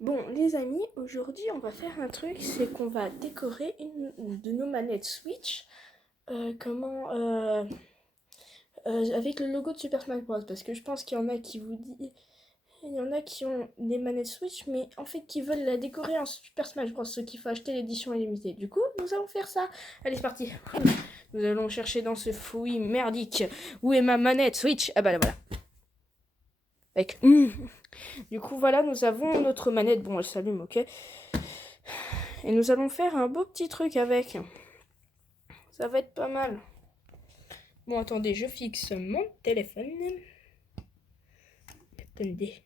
Bon, les amis, aujourd'hui, on va faire un truc, c'est qu'on va décorer une de nos manettes Switch, avec le logo de Super Smash Bros. Parce que je pense qu'il y en a qui vous disent, il y en a qui ont des manettes Switch, mais en fait qui veulent la décorer en Super Smash Bros. Ce qu'il faut acheter l'édition illimitée. Du coup, nous allons faire ça. Allez, c'est parti. Nous allons chercher dans ce fouillis merdique. Où est ma manette Switch? Ah bah là, voilà. Avec. Du coup, voilà, nous avons notre manette. Bon, elle s'allume, ok. Et nous allons faire un beau petit truc avec. Ça va être pas mal. Bon, attendez, je fixe mon téléphone. Attendez.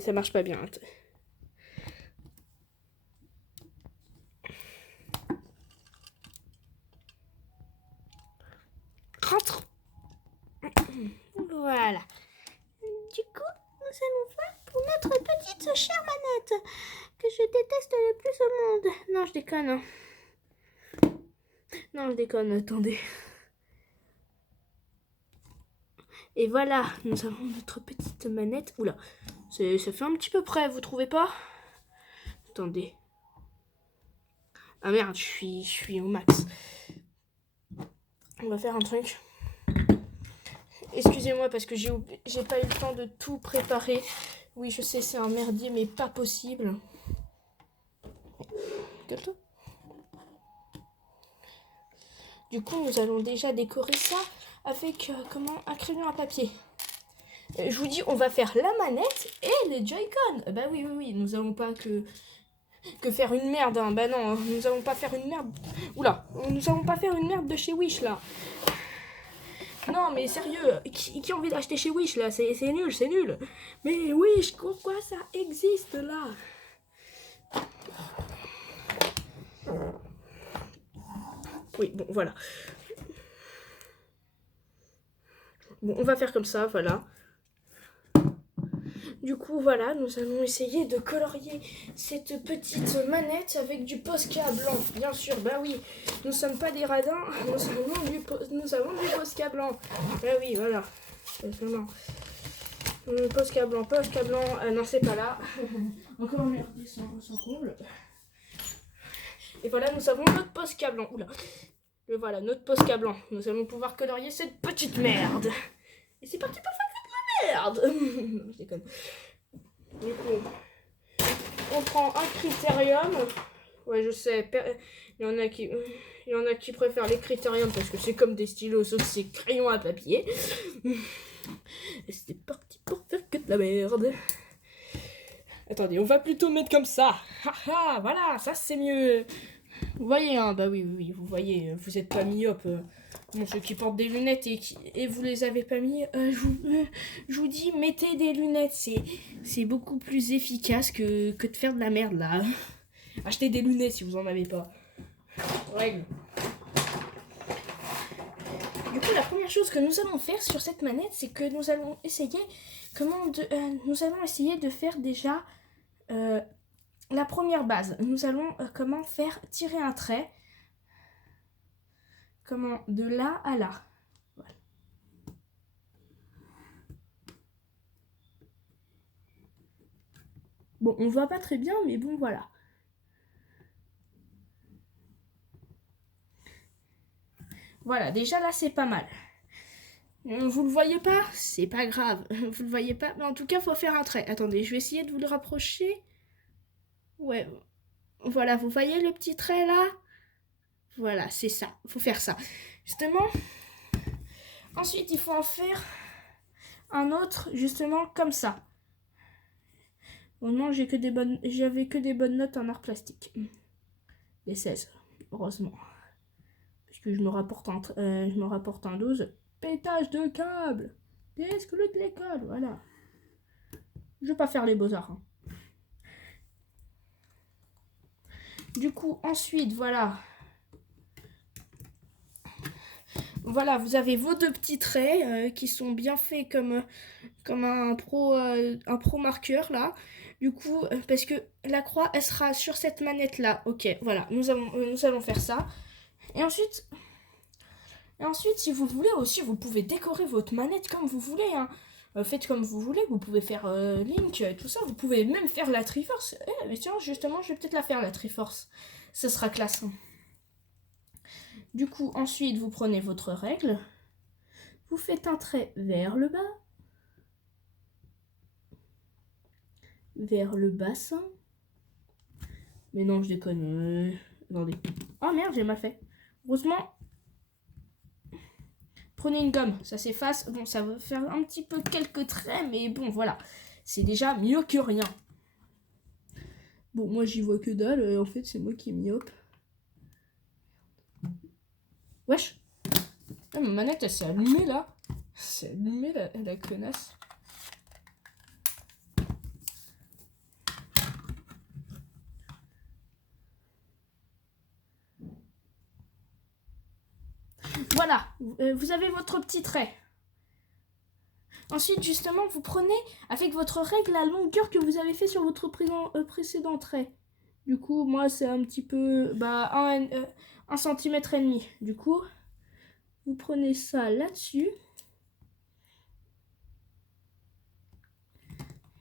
Ça marche pas bien. Rentre. Voilà. Du coup, nous allons faire pour notre petite chère manette que je déteste le plus au monde. Non, je déconne. Hein. Non, je déconne, attendez. Et voilà, nous avons notre petite manette. Oula, ça fait un petit peu près, vous trouvez pas? Attendez. Ah merde, je suis au max. On va faire un truc. Excusez-moi parce que j'ai pas eu le temps de tout préparer. Oui, je sais, c'est un merdier, mais pas possible. Du coup, nous allons déjà décorer ça avec un crayon à papier. Je vous dis, on va faire la manette et les Joy-Con. Bah oui, nous allons pas que faire une merde. Hein. Bah non, nous allons pas faire une merde. Oula, nous allons pas faire une merde de chez Wish là. Non, mais sérieux, qui a envie d'acheter chez Wish là? C'est nul, c'est nul. Mais Wish, pourquoi ça existe là? Oui, bon, voilà. Bon, on va faire comme ça, voilà. Du coup, voilà, nous allons essayer de colorier cette petite manette avec du Posca blanc. Bien sûr, bah oui, nous sommes pas des radins, nous avons du Posca blanc. Bah oui, voilà. Posca blanc, non, c'est pas là. Encore un merdier sans comble. Et voilà, nous avons notre Posca blanc. Oula. Et voilà, notre Posca blanc. Nous allons pouvoir colorier cette petite merde. Et c'est parti pour faire de la merde. Je déconne. Du coup, on prend un critérium. Ouais, je sais, il y en a qui préfèrent les critériums parce que c'est comme des stylos, sauf que c'est crayon à papier. Et c'est parti pour faire que de la merde. Attendez, on va plutôt mettre comme ça. Haha, voilà, ça c'est mieux. Vous voyez, hein, bah oui, vous voyez, vous êtes pas myope. Bon, ceux qui portent des lunettes et vous les avez pas mis, je vous dis, mettez des lunettes, c'est beaucoup plus efficace que de faire de la merde là. Achetez des lunettes si vous en avez pas. Règle. Du coup, la première chose que nous allons faire sur cette manette, c'est que nous allons essayer de faire déjà la première base. Nous allons comment faire tirer un trait. De là à là. Voilà. Bon, on voit pas très bien, mais bon, voilà. Voilà, déjà là, c'est pas mal. Vous le voyez pas? C'est pas grave. Vous le voyez pas? Mais en tout cas, faut faire un trait. Attendez, je vais essayer de vous le rapprocher. Ouais. Voilà, vous voyez le petit trait là? Voilà, c'est ça. Faut faire ça. Justement. Ensuite, il faut en faire un autre, justement, comme ça. Bon, non, j'avais que des bonnes notes en art plastique. Des 16, heureusement. Que je me rapporte un 12. Pétage de câble. T'es exclu de l'école, voilà. Je vais pas faire les beaux-arts. Hein. Du coup, ensuite, voilà. Voilà, vous avez vos deux petits traits qui sont bien faits comme un pro marqueur là. Du coup, parce que la croix, elle sera sur cette manette là. Ok, voilà, nous allons faire ça. Et ensuite, si vous voulez aussi, vous pouvez décorer votre manette comme vous voulez. Hein. faites comme vous voulez. Vous pouvez faire Link, tout ça. Vous pouvez même faire la Triforce. Mais tiens, justement, je vais peut-être la faire, la Triforce. Ce sera classe. Du coup, ensuite, vous prenez votre règle. Vous faites un trait vers le bas. Vers le bassin. Mais non, je déconne. Attendez. Oh merde, j'ai mal fait. Heureusement. Prenez une gomme, ça s'efface. Bon, ça va faire un petit peu quelques traits, mais bon, voilà. C'est déjà mieux que rien. Bon, moi, j'y vois que dalle. En fait, c'est moi qui est myope. Wesh. Ah, ma manette, elle s'est allumée, là. C'est allumée, la connasse. Voilà, vous avez votre petit trait. Ensuite, justement, vous prenez avec votre règle la longueur que vous avez fait sur votre précédent trait. Du coup, moi, c'est un petit peu... Bah, 1 centimètre et demi. Du coup, vous prenez ça là-dessus.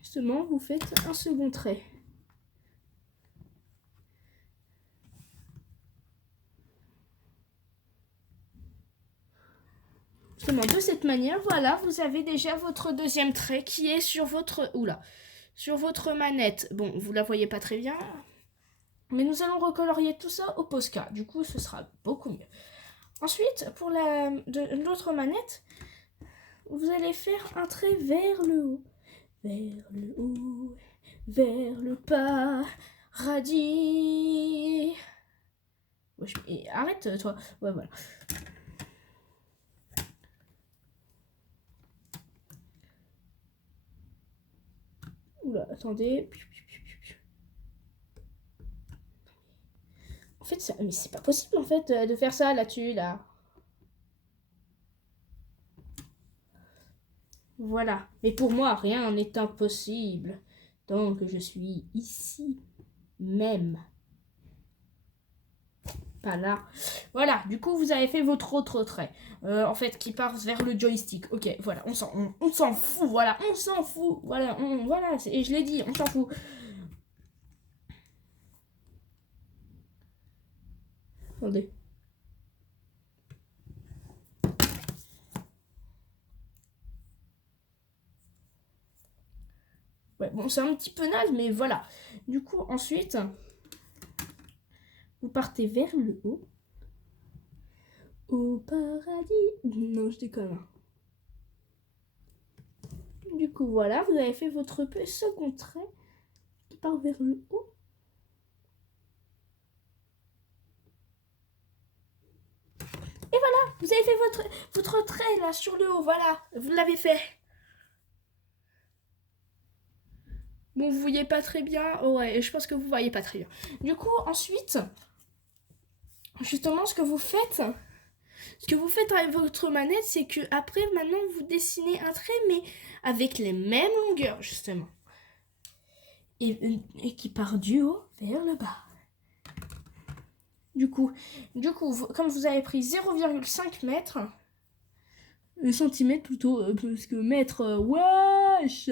Justement, vous faites un second trait. Justement, de cette manière, voilà, vous avez déjà votre deuxième trait qui est sur votre... Oula, sur votre manette. Bon, vous la voyez pas très bien, mais nous allons recolorier tout ça au Posca. Du coup, ce sera beaucoup mieux. Ensuite, pour l'autre manette, vous allez faire un trait vers le haut. Vers le haut, vers le paradis. Wesh, et arrête, toi. Ouais, voilà. Oula, attendez. En fait, mais c'est pas possible, en fait, de faire ça là-dessus, là. Voilà. Mais pour moi, rien n'est impossible. Tant que je suis ici même. Pas là. Voilà, du coup, vous avez fait votre autre trait. En fait, qui part vers le joystick. Ok, voilà, on s'en fout, voilà, on s'en fout. Voilà, voilà, et je l'ai dit, on s'en fout. Attendez. Ouais, bon, c'est un petit peu naze, mais voilà. Du coup, ensuite, vous partez vers le haut. Au paradis. Non, je déconne. Du coup, voilà, vous avez fait votre second trait qui part vers le haut. Et voilà, vous avez fait votre trait là sur le haut, voilà, vous l'avez fait. Bon, vous voyez pas très bien, ouais, je pense que vous voyez pas très bien. Du coup, ensuite, justement, ce que vous faites avec votre manette, c'est que après, maintenant, vous dessinez un trait, mais avec les mêmes longueurs, justement. Et qui part du haut vers le bas. Du coup, comme vous avez pris 0,5 mètres, centimètre plutôt, parce que mètre, wesh.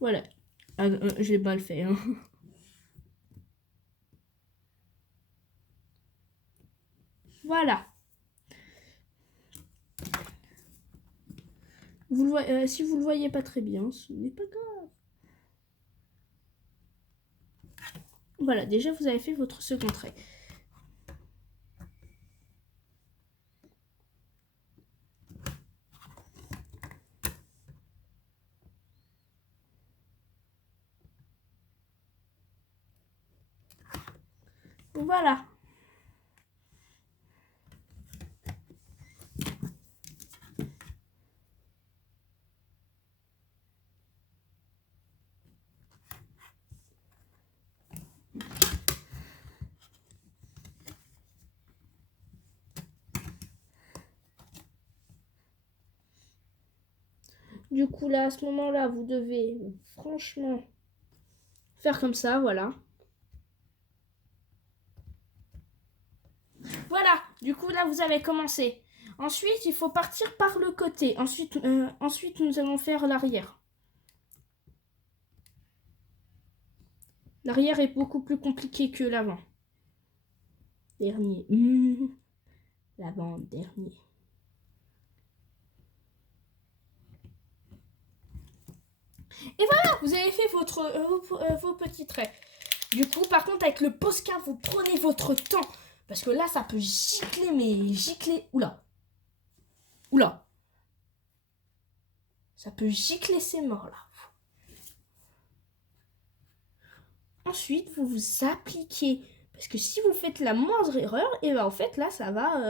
Voilà. J'ai mal fait, hein. Voilà. Vous le voyez, si vous le voyez pas très bien, ce n'est pas grave. Voilà, déjà vous avez fait votre second trait. Voilà. Du coup, là, à ce moment-là, vous devez franchement faire comme ça, voilà. Voilà, Du coup, là, vous avez commencé. Ensuite, il faut partir par le côté. Ensuite, nous allons faire l'arrière. L'arrière est beaucoup plus compliqué que l'avant. Dernier. L'avant, dernier. Et voilà, vous avez fait vos petits traits. Du coup, par contre, avec le Posca, vous prenez votre temps. Parce que là, ça peut gicler, mais gicler... Oula. Oula. Ça peut gicler ces morts, là. Ensuite, vous vous appliquez. Parce que si vous faites la moindre erreur, et ben en fait, là, ça va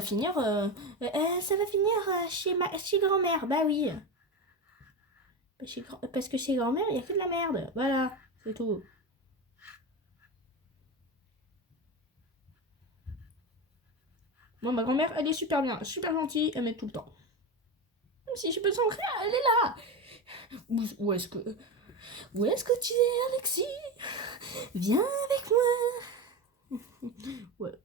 finir... ça va finir chez grand-mère. Bah oui. Parce que chez grand-mère, il n'y a que de la merde. Voilà, c'est tout. Moi, ma grand-mère, elle est super bien, super gentille, elle m'aide tout le temps. Même si j'ai besoin de rien, elle est là. Où est-ce que tu es, Alexis? Viens avec moi. Ouais.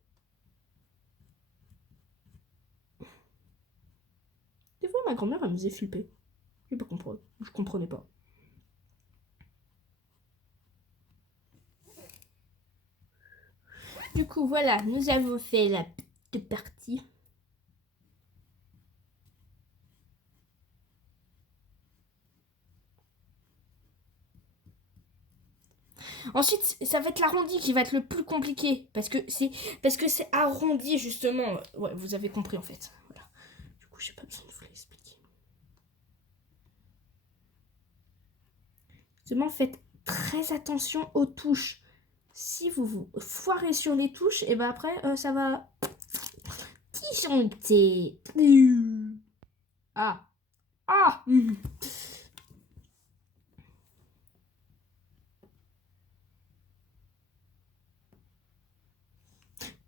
Des fois, ma grand-mère, elle me faisait flipper. Je peux pas comprendre. Je comprenais pas. Du coup, voilà, nous avons fait la petite partie. Ensuite, ça va être l'arrondi qui va être le plus compliqué. Parce que c'est arrondi, justement. Ouais, vous avez compris, en fait. Voilà. Du coup, j'ai pas besoin de vous l'expliquer. Justement, faites très attention aux touches. Si vous vous foirez sur les touches, et ben après, ça va... disjoncter. Ah. Ah.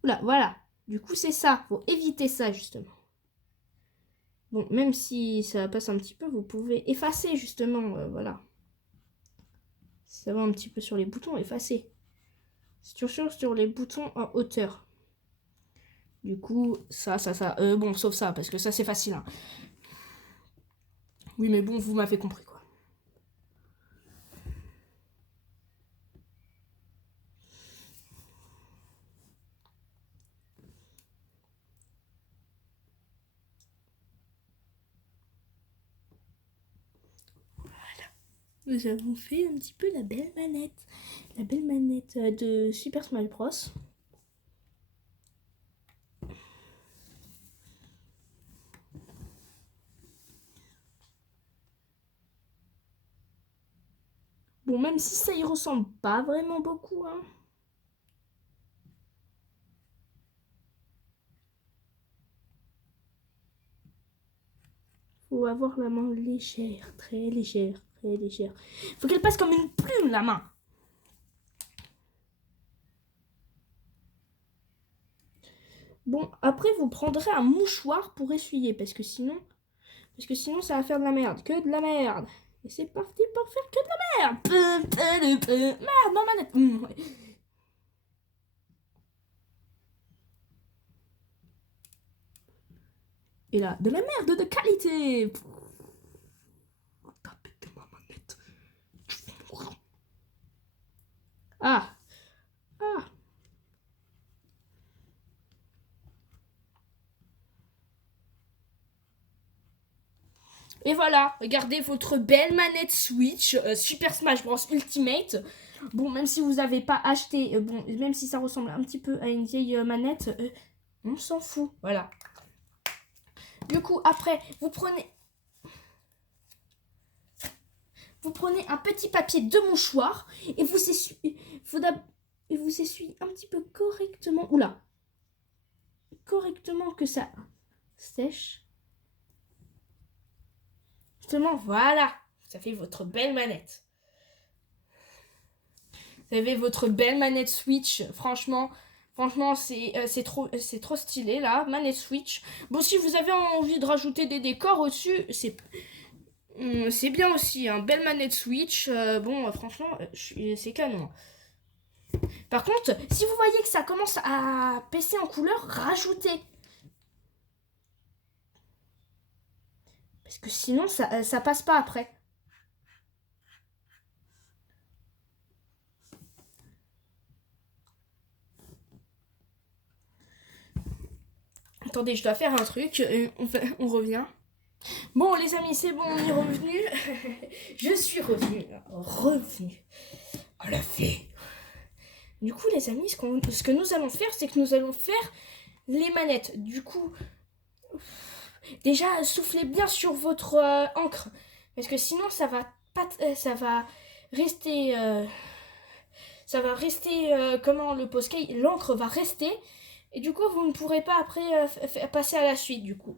Oula, voilà. Du coup, c'est ça. Faut éviter ça, justement. Bon, même si ça passe un petit peu, vous pouvez effacer, justement. Voilà. Si ça va un petit peu sur les boutons, effacer. C'est toujours sur les boutons en hauteur. Du coup, ça. Bon, sauf ça, parce que ça, c'est facile. Hein. Oui, mais bon, vous m'avez compris, quoi. Nous avons fait un petit peu la belle manette. La belle manette de Super Smash Bros. Bon, même si ça y ressemble pas vraiment beaucoup, hein. Faut avoir la main légère, très légère, très légère. Faut qu'elle passe comme une plume, la main. Bon, après, vous prendrez un mouchoir pour essuyer, parce que sinon, ça va faire de la merde. Que de la merde. Et c'est parti pour faire que de la merde. Merde, ma manette. Et là, de la merde de qualité. T'as pété ma manette. Ah. Ah. Et voilà, regardez votre belle manette Switch Super Smash Bros Ultimate. Bon, même si vous n'avez pas acheté, bon, même si ça ressemble un petit peu à une vieille manette, on s'en fout, voilà. Du coup, après, vous prenez un petit papier de mouchoir et vous essuyez, un petit peu correctement, oula, correctement que ça sèche. Justement, voilà, ça fait votre belle manette. Vous avez votre belle manette Switch, franchement, c'est trop stylé là, manette Switch. Bon, si vous avez envie de rajouter des décors au-dessus, c'est bien aussi, hein. Belle manette Switch. Bon, franchement, c'est canon. Par contre, si vous voyez que ça commence à baisser en couleur, rajoutez. Parce que sinon, ça passe pas après. Attendez, je dois faire un truc. On revient. Bon, les amis, c'est bon, on est revenu. Je suis revenu. Revenu. On l'a fait. Du coup, les amis, ce que nous allons faire, c'est que nous allons faire les manettes. Du coup, déjà, soufflez bien sur votre encre. Parce que sinon, ça va rester... ça va rester... comment le postkey, l'encre va rester. Et du coup, vous ne pourrez pas après passer à la suite, du coup.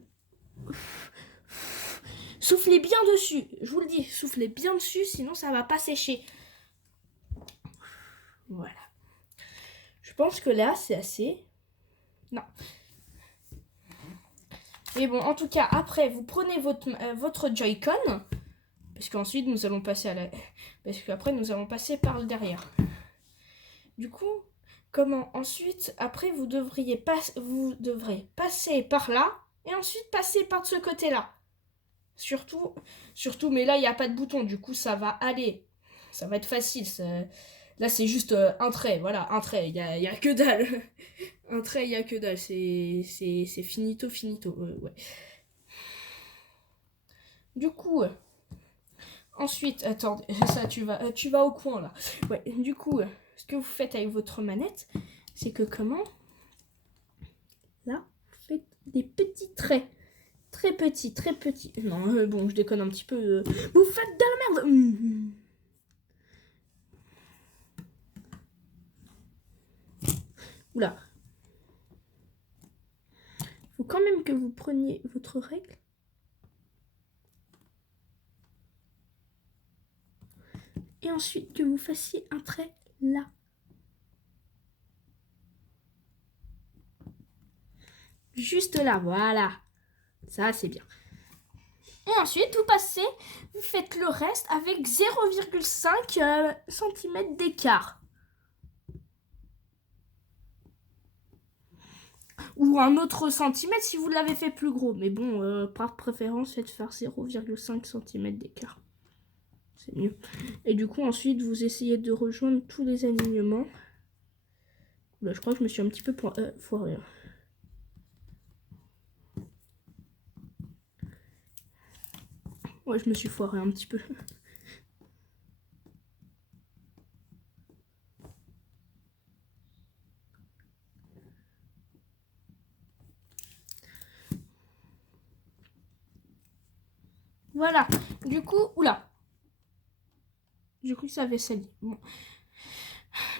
Soufflez bien dessus. Je vous le dis, soufflez bien dessus, sinon ça va pas sécher. Voilà. Je pense que là, c'est assez. Non. Mais bon, en tout cas, après, vous prenez votre Joy-Con. Parce qu'ensuite, nous allons passer à la... Parce qu'après, nous allons passer par le derrière. Du coup, comment ensuite, après, vous devrez passer par là. Et ensuite, passer par ce côté-là. Surtout, mais là, il n'y a pas de bouton. Du coup, ça va aller. Ça va être facile. Là, c'est juste un trait. Voilà, un trait. Il y a que dalle. Un trait, il n'y a que dalle. C'est finito. Ouais. Du coup, ensuite, attendez, ça, tu vas au coin, là. Ouais, du coup, ce que vous faites avec votre manette, c'est que comment? Là, vous faites des petits traits. Très petits. Non, bon, je déconne un petit peu. Vous faites de la merde. Oula. Faut quand même que vous preniez votre règle. Et ensuite que vous fassiez un trait là. Juste là, voilà. Ça, c'est bien. Et ensuite, vous faites le reste avec 0,5 cm d'écart. Ou un autre centimètre si vous l'avez fait plus gros. Mais bon, par préférence, faites faire 0,5 cm d'écart. C'est mieux. Et du coup, ensuite, vous essayez de rejoindre tous les alignements. Là, je crois que je me suis un petit peu foiré. Ouais, je me suis foiré un petit peu. Voilà. Du coup, oula. Du coup, ça avait sali.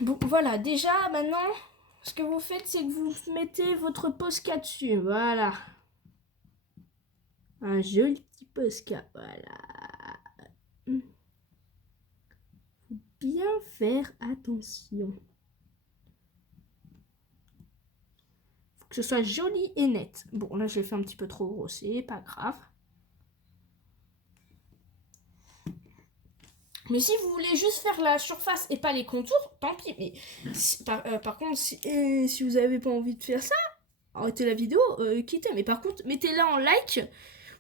Bon, voilà. Déjà, maintenant, ce que vous faites, c'est que vous mettez votre Posca dessus. Voilà. Un joli petit Posca. Voilà. Faut bien faire attention. Faut que ce soit joli et net. Bon, là, je l'ai fait un petit peu trop gros. C'est pas grave. Mais si vous voulez juste faire la surface et pas les contours, tant pis. Mais par contre, si vous n'avez pas envie de faire ça, arrêtez la vidéo, quittez. Mais par contre, mettez-la en like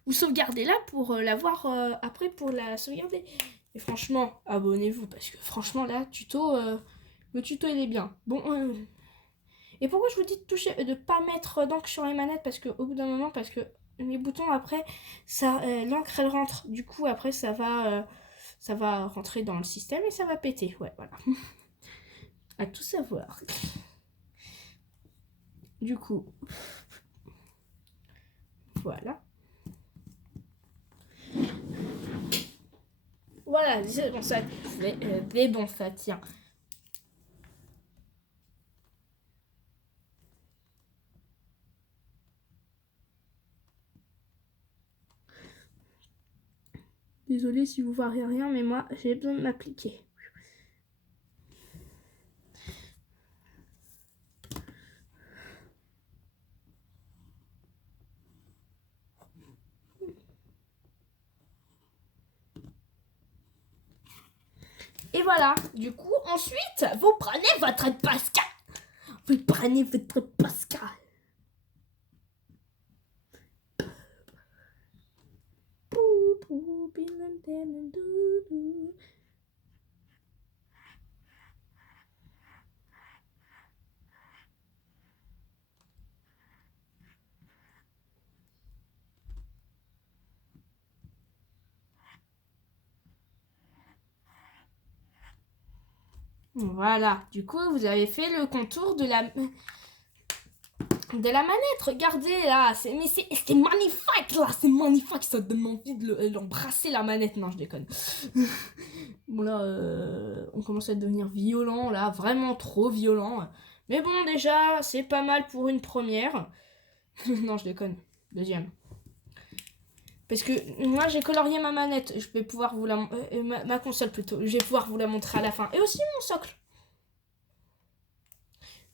ou sauvegardez-la pour la voir après pour la sauvegarder. Et franchement, abonnez-vous parce que franchement, là, le tuto il est bien. Bon, et pourquoi je vous dis de pas mettre d'encre sur les manettes? Parce que au bout d'un moment, parce que les boutons après, l'encre elle rentre. Du coup, après, ça va rentrer dans le système et ça va péter. Ouais, voilà. À tout savoir. Du coup, voilà. Voilà, c'est bon, ça tient. Désolée si vous voyez rien, mais moi, j'ai besoin de m'appliquer. Et voilà, du coup, ensuite, vous prenez votre Posca. Vous prenez votre Posca. Voilà, du coup, vous avez fait le contour de la manette. Regardez là, c'est magnifique là, c'est magnifique, ça donne envie de l'embrasser la manette. Non, je déconne. Bon là, on commence à devenir violent là, vraiment trop violent. Mais bon, déjà, c'est pas mal pour une première. Non, je déconne. Deuxième. Parce que moi, j'ai colorié ma manette. Je vais pouvoir vous la... ma console plutôt. Je vais pouvoir vous la montrer à la fin. Et aussi mon socle.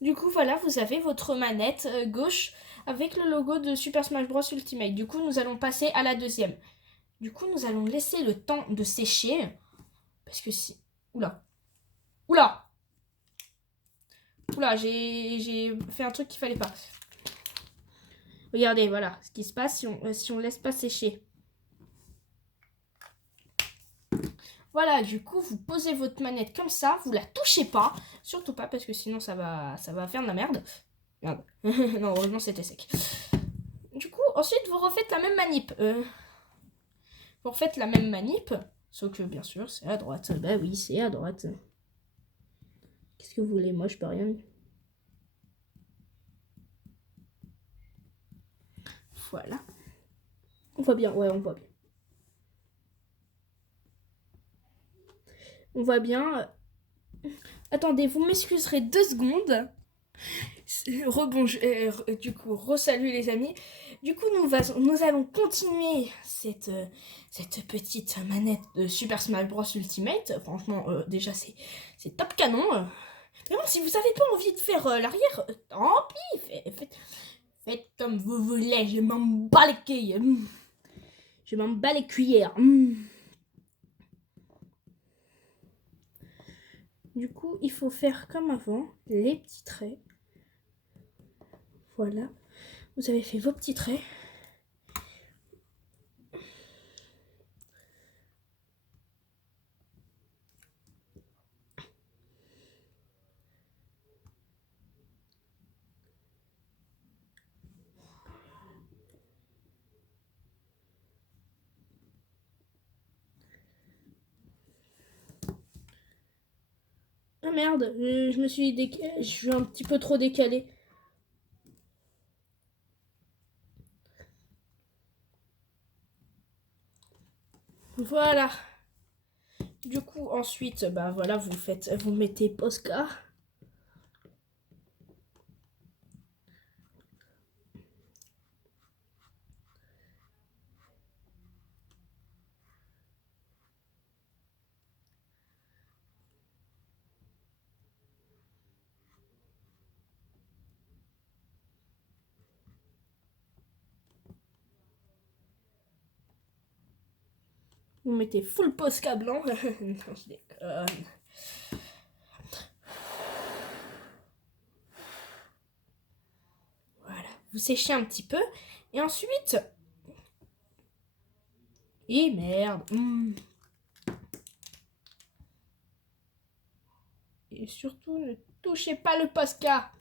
Du coup, voilà, vous avez votre manette gauche avec le logo de Super Smash Bros Ultimate. Du coup, nous allons passer à la deuxième. Du coup, nous allons laisser le temps de sécher. Parce que si... Oula. Oula. Oula, j'ai fait un truc qu'il fallait pas. Regardez, voilà ce qui se passe si on laisse pas sécher. Voilà, du coup, vous posez votre manette comme ça, vous la touchez pas, surtout pas parce que sinon ça va faire de la merde. Merde. Non, heureusement c'était sec. Du coup, ensuite vous refaites la même manip. Vous refaites la même manip, sauf que bien sûr c'est à droite. Bah oui, c'est à droite. Qu'est-ce que vous voulez? Moi je peux rien. Voilà. On voit bien, ouais, on voit bien. On voit bien. Attendez, vous m'excuserez 2 secondes. Du coup, re-salut les amis. Du coup, nous allons continuer cette petite manette de Super Smash Bros Ultimate. Franchement, déjà, c'est top canon. Mais bon, si vous n'avez pas envie de faire l'arrière, tant pis, faites comme vous voulez. Je m'en bats les couilles. Je m'en bats les cuillères. Du coup, il faut faire comme avant, les petits traits. Voilà. Vous avez fait vos petits traits. Ah merde, je suis un petit peu trop décalé. Voilà. Du coup, ensuite, bah voilà, vous mettez Posca. Vous mettez full Posca blanc. Non, je déconne. Voilà. Vous séchez un petit peu. Et ensuite... Et merde. Et surtout, ne touchez pas le Posca.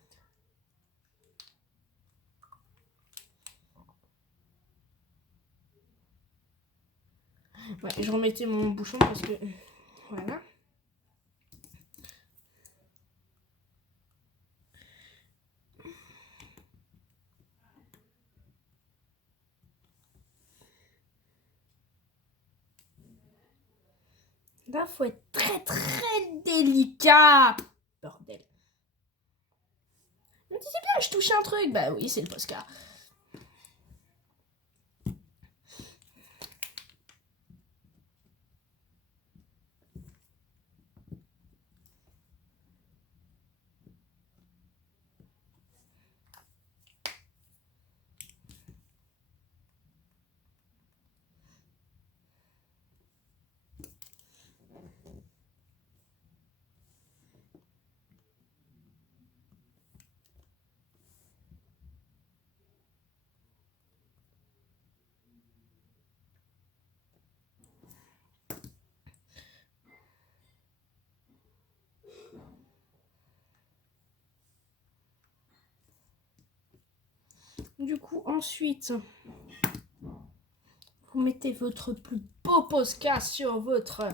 Ouais, je remettais mon bouchon parce que... Voilà. Là, faut être très très délicat. Bordel. Je me disais bien, je touchais un truc. Bah oui, c'est le Posca. Du coup, ensuite, vous mettez votre plus beau Posca sur votre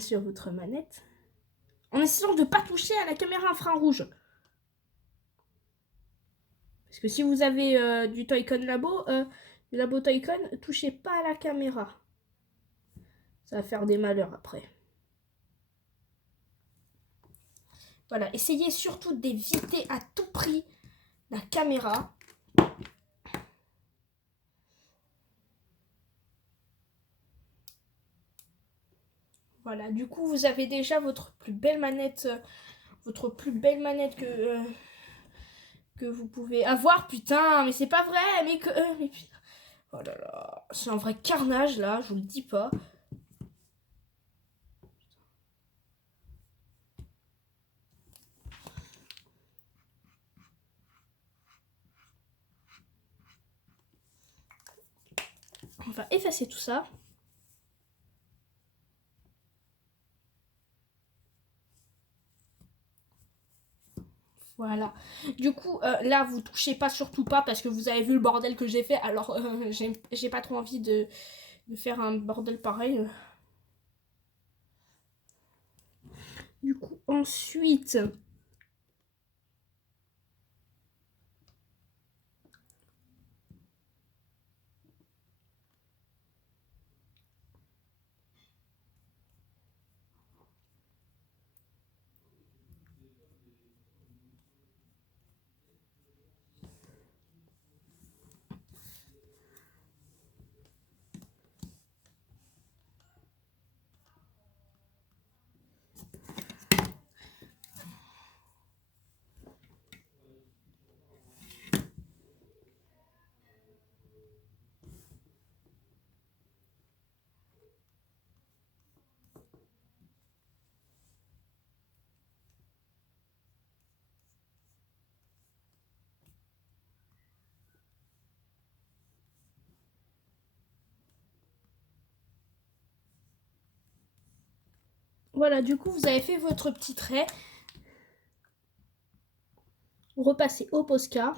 sur votre manette, en essayant de ne pas toucher à la caméra infrarouge. Parce que si vous avez du Toy-Con Labo, du Labo Toy-Con, touchez pas à la caméra. Ça va faire des malheurs après. Voilà, essayez surtout d'éviter à tout prix la caméra. Voilà, du coup, vous avez déjà votre plus belle manette que vous pouvez avoir. Putain, mais c'est pas vrai, mais putain. Oh là là, c'est un vrai carnage là, je vous le dis pas. On va effacer tout ça. Voilà. Du coup, là, vous touchez pas, surtout pas, parce que vous avez vu le bordel que j'ai fait. Alors, j'ai pas trop envie de faire un bordel pareil. Du coup, ensuite... Voilà, du coup, vous avez fait votre petit trait. Vous repassez au Posca.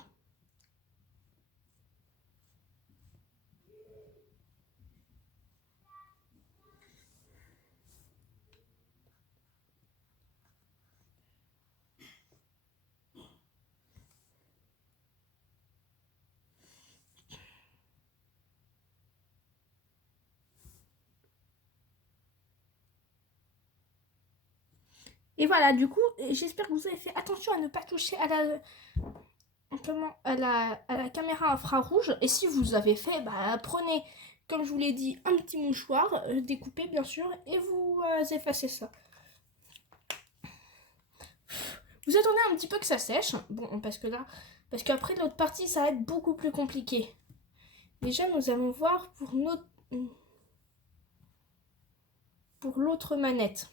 Et voilà, du coup, j'espère que vous avez fait attention à ne pas toucher à la caméra infrarouge. Et si vous avez fait, bah, prenez, comme je vous l'ai dit, un petit mouchoir, découpé bien sûr, et vous effacez ça. Vous attendez un petit peu que ça sèche. Bon, parce qu'après l'autre partie, ça va être beaucoup plus compliqué. Déjà, nous allons voir pour l'autre manette.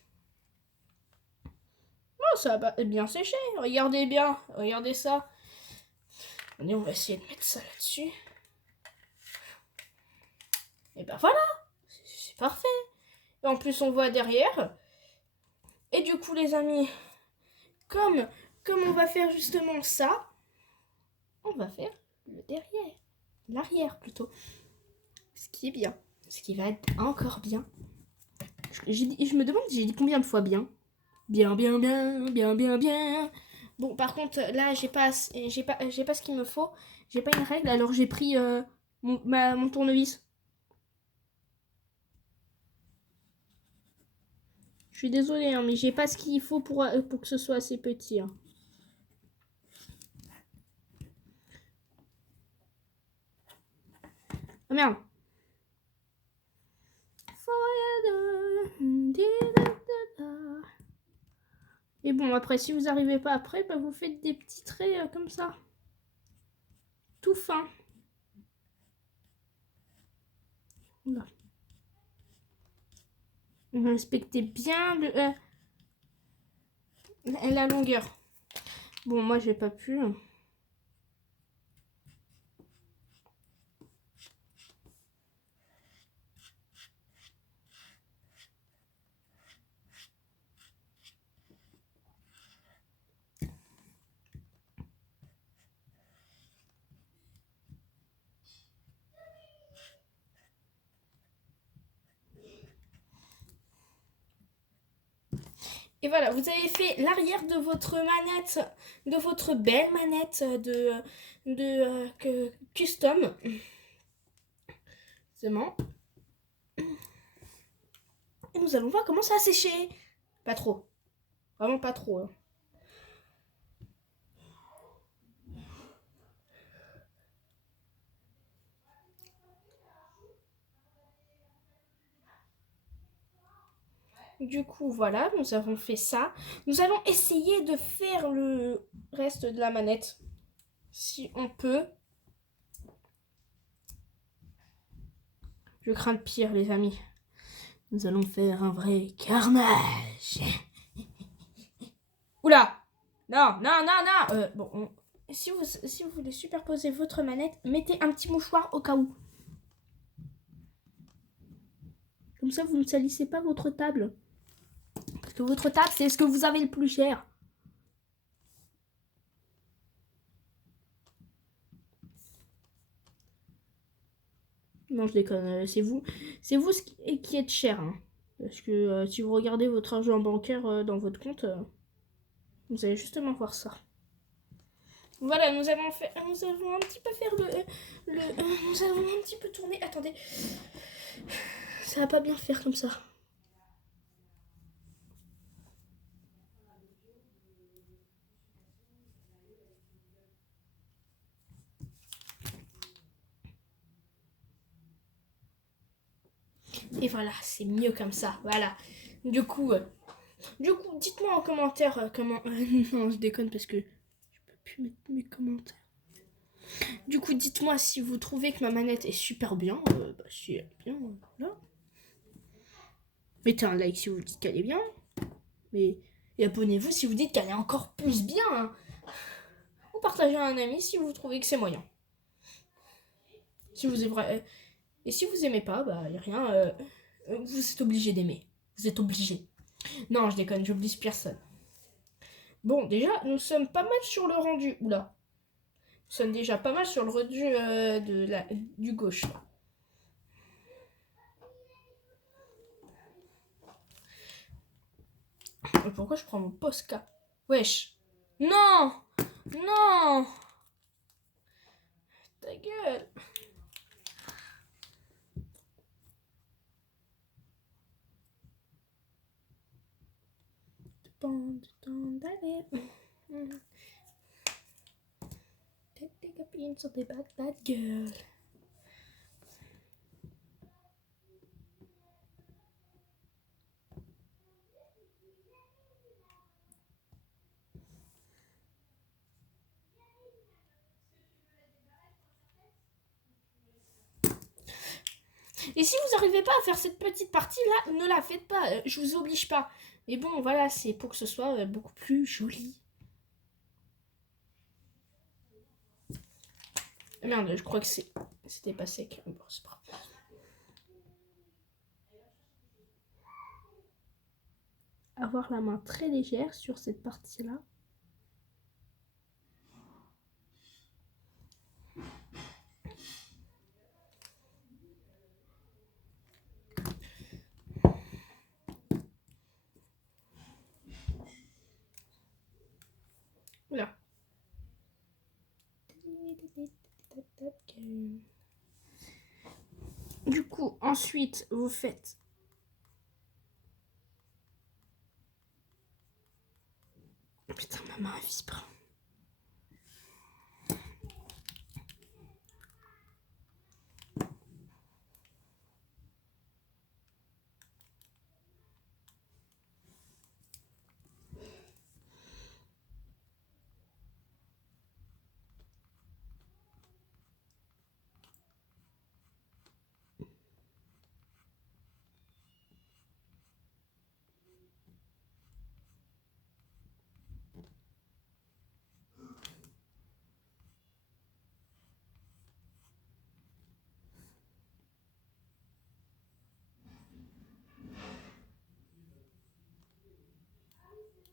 Oh, ça va bien sécher. Regardez bien. Regardez ça. Allez, on va essayer de mettre ça là-dessus. Et ben voilà. C'est parfait. Et en plus, on voit derrière. Et du coup, les amis, comme on va faire justement ça, on va faire le derrière. L'arrière plutôt. Ce qui est bien. Ce qui va être encore bien. Je me demande, j'ai dit combien de fois bien. Bien, bien, bien, bien, bien, bien. Bon, par contre, là, j'ai pas ce qu'il me faut. J'ai pas une règle, alors j'ai pris mon tournevis. Je suis désolée, hein, mais j'ai pas ce qu'il faut pour que ce soit assez petit. Hein. Ah merde. Et bon, après, si vous n'arrivez pas après, bah, vous faites des petits traits comme ça. Tout fin. Là. Respectez bien la longueur. Bon, moi, j'ai pas pu. Et voilà, vous avez fait l'arrière de votre manette, de votre belle manette custom. C'est bon. Et nous allons voir comment ça a séché. Pas trop. Vraiment pas trop. Hein. Du coup, voilà, nous avons fait ça. Nous allons essayer de faire le reste de la manette. Si on peut. Je crains le pire, les amis. Nous allons faire un vrai carnage. Oula! Non, non, non, non! Bon, si vous voulez superposer votre manette, mettez un petit mouchoir au cas où. Comme ça, vous ne salissez pas votre table. Parce que votre table, c'est ce que vous avez le plus cher. Non, je déconne. C'est vous qui êtes cher. Hein. Parce que si vous regardez votre argent bancaire dans votre compte, vous allez justement voir ça. Voilà, nous allons un petit peu faire nous allons un petit peu tourner. Attendez. Ça va pas bien faire comme ça. Et voilà, c'est mieux comme ça. Voilà. Du coup, dites-moi en commentaire comment... non, je déconne parce que je peux plus mettre mes commentaires. Du coup, dites-moi si vous trouvez que ma manette est super bien. Si elle est bien, voilà. Mettez un like si vous dites qu'elle est bien. Et abonnez-vous si vous dites qu'elle est encore plus bien. Hein. Ou partagez à un ami si vous trouvez que c'est moyen. Si vous aimez... Et si vous aimez pas, bah y a rien. Vous êtes obligé d'aimer. Vous êtes obligé. Non, je déconne, j'oblige personne. Bon, déjà, nous sommes pas mal sur le rendu. Oula. Nous sommes déjà pas mal sur le rendu du gauche. Là. Pourquoi je prends mon Posca? Wesh. Non. Non. Ta gueule. D'aller. Tes copines sont des bad girls. Et si vous n'arrivez pas à faire cette petite partie-là, ne la faites pas. Je vous oblige pas. Mais bon, voilà, c'est pour que ce soit beaucoup plus joli. Merde, je crois que c'était pas sec. Bon, c'est pas grave. Avoir la main très légère sur cette partie-là. Là. Du coup, ensuite, vous faites... Putain, ma main vibre.